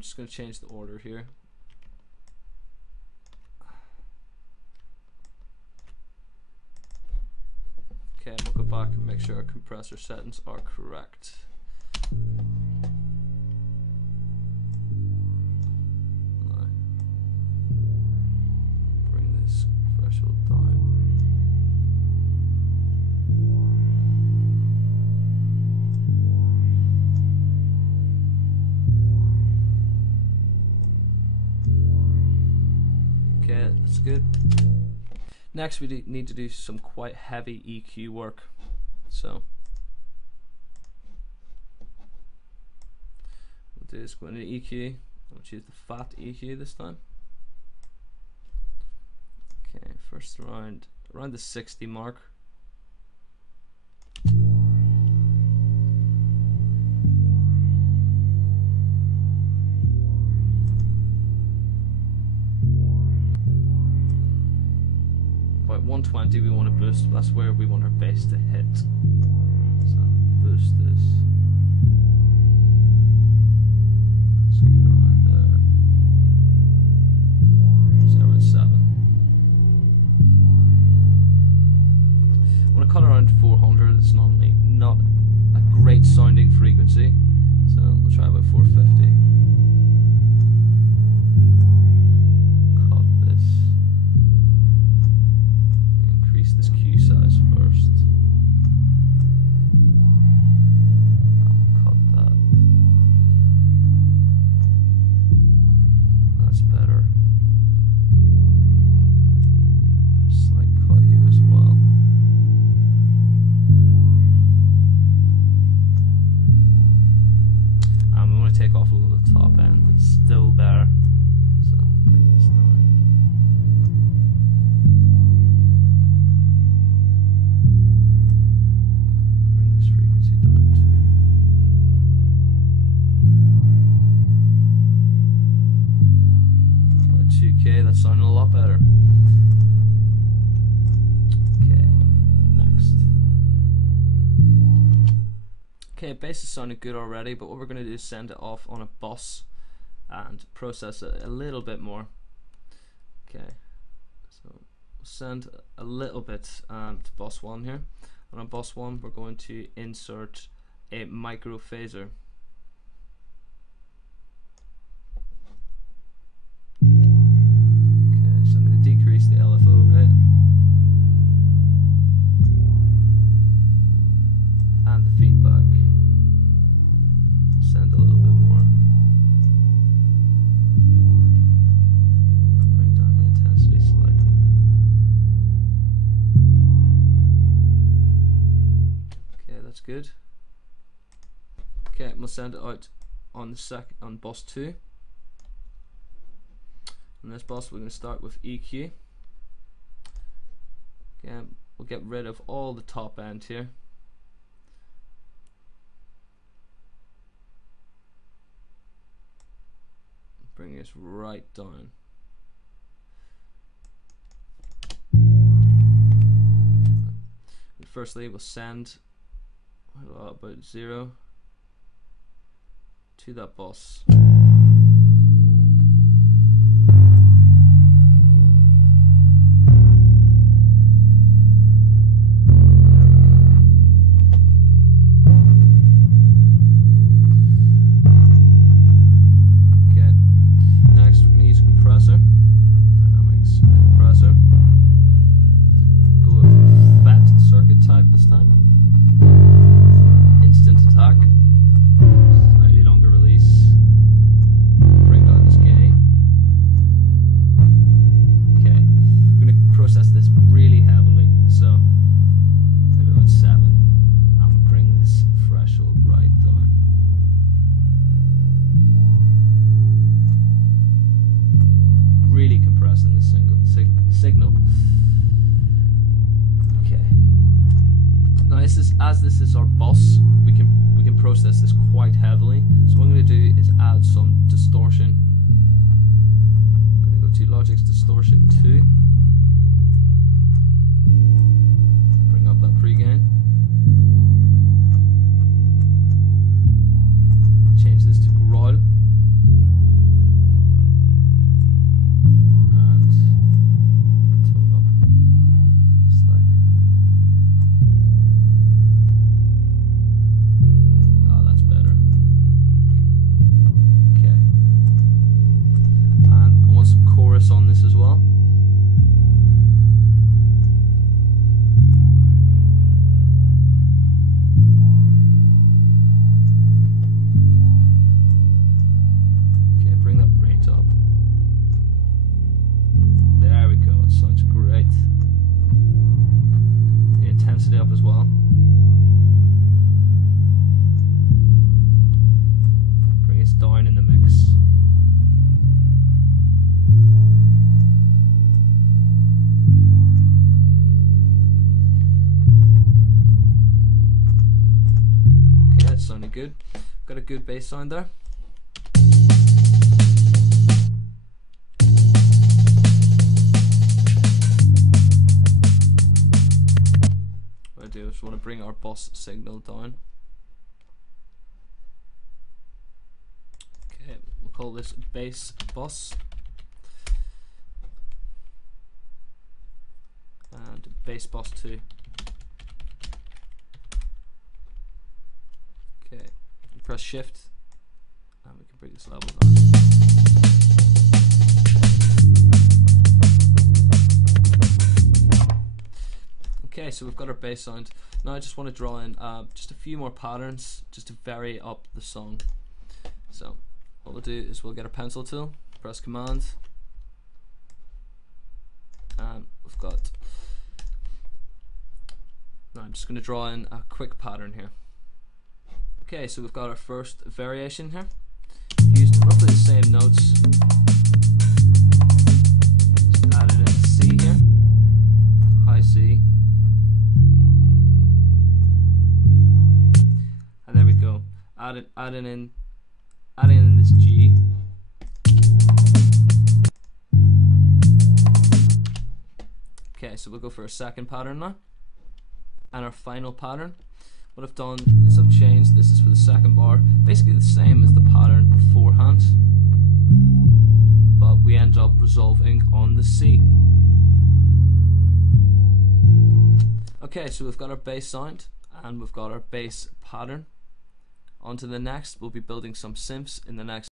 I'm just going to change the order here. Okay, we'll go back and make sure our compressor settings are correct. Now, bring this threshold down. Okay, that's good. Next, we need to do some quite heavy EQ work. So, we'll do is go into EQ. I'll choose the fat EQ this time. Okay, first around the 60 mark. About 120 we want to boost. That's where we want our bass to hit. So boost this. Scoot around there. 7. I want to cut around 400. It's normally not a great sounding frequency, so we'll try about 450. Cut this. Increase this Q size first. And we'll cut that. That's better. Slight cut here as well. And we want to take off a little of the top end. It's still there. So bring this down. Bring this frequency down to 2K. That's sounding a lot better. Okay, next. Okay, bass is sounding good already, but what we're going to do is send it off on a bus and process it a little bit more. Okay, so we'll send a little bit to bus 1 here. And on bus 1 we're going to insert a micro phaser. Okay, so I'm going to decrease the LFO rate and the feedback. Send a little bit more. Bring down the intensity slightly. Okay, that's good. Okay, we'll send it out on on bus 2. On this bus we're going to start with EQ. Okay, we'll get rid of all the top end here. Bring this right down. And firstly, we'll send about 0 to that bus. Signal. Okay. Now this is our bus, we can process this quite heavily. So what I'm going to do is add some distortion. I'm going to go to Logic's distortion 2. Bring up that pre-gain. Change this to growl. bass as well. Okay, bring that rate up. There we go, it sounds great. The intensity up as well. Bring it down in the mix. Okay, that's sounding good. Got a good bass sound there. What I do is want to bring our bus signal down. Okay, we'll call this bass bus and bass bus 2. Okay, press shift and we can bring this level down. Okay, so we've got our bass sound. Now I just want to draw in just a few more patterns just to vary up the song. So what we'll do is we'll get a pencil tool, press command, and we've got, now I'm just going to draw in a quick pattern here. Okay, so we've got our first variation here. We've used roughly the same notes. Just added in C here, high C. And there we go. Adding in this G. Okay, so we'll go for a second pattern now. And our final pattern. What I've done is I've changed, this is for the second bar, basically the same as the pattern beforehand, but we end up resolving on the C. Okay, so we've got our bass sound and we've got our bass pattern. On to the next, we'll be building some synths in the next